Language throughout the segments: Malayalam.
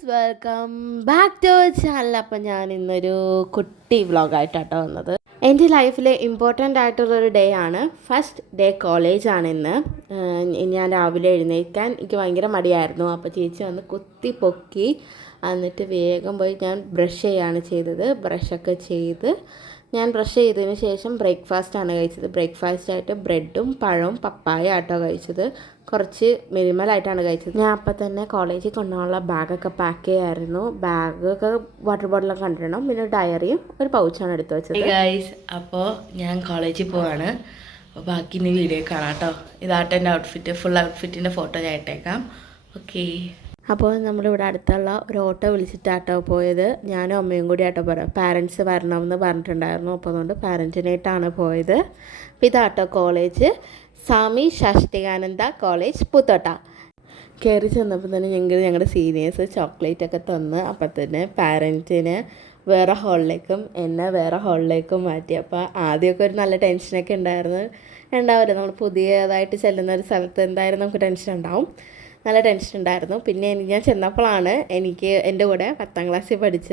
Guys welcome back to channel. അപ്പം ഞാൻ ഇന്നൊരു കുട്ടി വ്ളോഗായിട്ടാട്ടോ വന്നത്. എൻ്റെ ലൈഫിലെ ഇമ്പോർട്ടൻ്റ് ആയിട്ടുള്ളൊരു ഡേ ആണ്. ഫസ്റ്റ് ഡേ കോളേജാണ് ഇന്ന്. ഞാൻ രാവിലെ എഴുന്നേൽക്കാൻ എനിക്ക് ഭയങ്കര മടിയായിരുന്നു. അപ്പോൾ ചേച്ചി വന്ന് കുത്തി പൊക്കി എന്നിട്ട് വേഗം പോയി ഞാൻ ബ്രഷ് ചെയ്യുകയാണ് ചെയ്തത്. ബ്രഷൊക്കെ ചെയ്ത് ഞാൻ ബ്രഷ് ചെയ്തതിന് ശേഷം ബ്രേക്ക്ഫാസ്റ്റാണ് കഴിച്ചത്. ബ്രേക്ക്ഫാസ്റ്റായിട്ട് ബ്രെഡും പഴവും പപ്പായ ആട്ടോ കഴിച്ചത്. കുറച്ച് മിനിമലായിട്ടാണ് കഴിച്ചത്. ഞാൻ അപ്പം തന്നെ കോളേജിൽ കൊണ്ടുപോകാനുള്ള ബാഗൊക്കെ പാക്ക് ചെയ്യായിരുന്നു. ബാഗൊക്കെ വാട്ടർ ബോട്ടിലൊക്കെ കണ്ടിടണം. പിന്നെ ഡയറിയും ഒരു പൗച്ചാണ് എടുത്ത് വെച്ചത്. ഗൈസ്, അപ്പോൾ ഞാൻ കോളേജിൽ പോവാണ്. അപ്പോൾ ബാക്കി ഇനി വീഡിയോ കാണാം കേട്ടോ. ഇതാട്ടോ എൻ്റെ ഔട്ട്ഫിറ്റ്. ഫുൾ ഔട്ട്ഫിറ്റിൻ്റെ ഫോട്ടോ ഞാൻ ഇട്ടേക്കാം. ഓക്കെ. അപ്പോൾ നമ്മളിവിടെ അടുത്തുള്ള ഒരു ഓട്ടോ വിളിച്ചിട്ടാട്ടോ പോയത്. ഞാനും അമ്മയും കൂടി ആട്ടോ പാരൻസ് വരണമെന്ന് പറഞ്ഞിട്ടുണ്ടായിരുന്നു. അപ്പോൾ അതുകൊണ്ട് പാരൻറ്റിനായിട്ടാണ് പോയത്. അപ്പോൾ ഇതാട്ടോ കോളേജ്, സ്വാമി ശാസ്ത്രികാനന്ദ കോളേജ്, പൂത്തോട്ട. കയറി ചെന്നപ്പോൾ തന്നെ ഞങ്ങളുടെ സീനിയേഴ്സ് ചോക്ലേറ്റൊക്കെ തന്ന്. അപ്പം തന്നെ പാരൻറ്റിന് വേറെ ഹാളിലേക്കും എന്നെ വേറെ ഹാളിലേക്കും മാറ്റി. അപ്പോൾ ആദ്യമൊക്കെ ഒരു നല്ല ടെൻഷനൊക്കെ ഉണ്ടാവില്ല. നമ്മൾ പുതിയതായിട്ട് ചെല്ലുന്ന ഒരു സ്ഥലത്ത് എന്തായാലും നമുക്ക് ടെൻഷൻ ഉണ്ടാവും. നല്ല ടെൻഷൻ ഉണ്ടായിരുന്നു. പിന്നെ ഞാൻ ചെന്നപ്പോഴാണ് എൻ്റെ കൂടെ 10ാം ക്ലാസ്സിൽ പഠിച്ച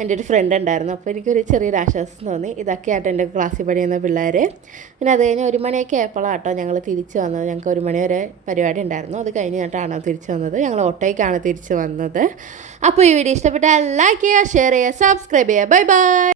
എൻ്റെ ഒരു ഫ്രണ്ട് ഉണ്ടായിരുന്നു. അപ്പോൾ എനിക്കൊരു ചെറിയൊരു ആശ്വാസം തോന്നി. ഇതൊക്കെയാട്ടോ എൻ്റെ ക്ലാസ്സിൽ പഠിക്കുന്ന പിള്ളേർ. പിന്നെ അത് കഴിഞ്ഞ് 1 മണിയൊക്കെ ആയപ്പോഴാട്ടോ ഞങ്ങൾ തിരിച്ച് വന്നത്. ഞങ്ങൾക്ക് 1 മണി വരെ പരിപാടി ഉണ്ടായിരുന്നു. അത് കഴിഞ്ഞിട്ടാണ് തിരിച്ച് വന്നത്. ഞങ്ങൾ ഓട്ടോയ്ക്കാണ് തിരിച്ച് വന്നത്. അപ്പോൾ ഈ വീഡിയോ ഇഷ്ടപ്പെട്ടാൽ ലൈക്ക് ചെയ്യുക, ഷെയർ ചെയ്യുക, സബ്സ്ക്രൈബ് ചെയ്യുക. Bye bye.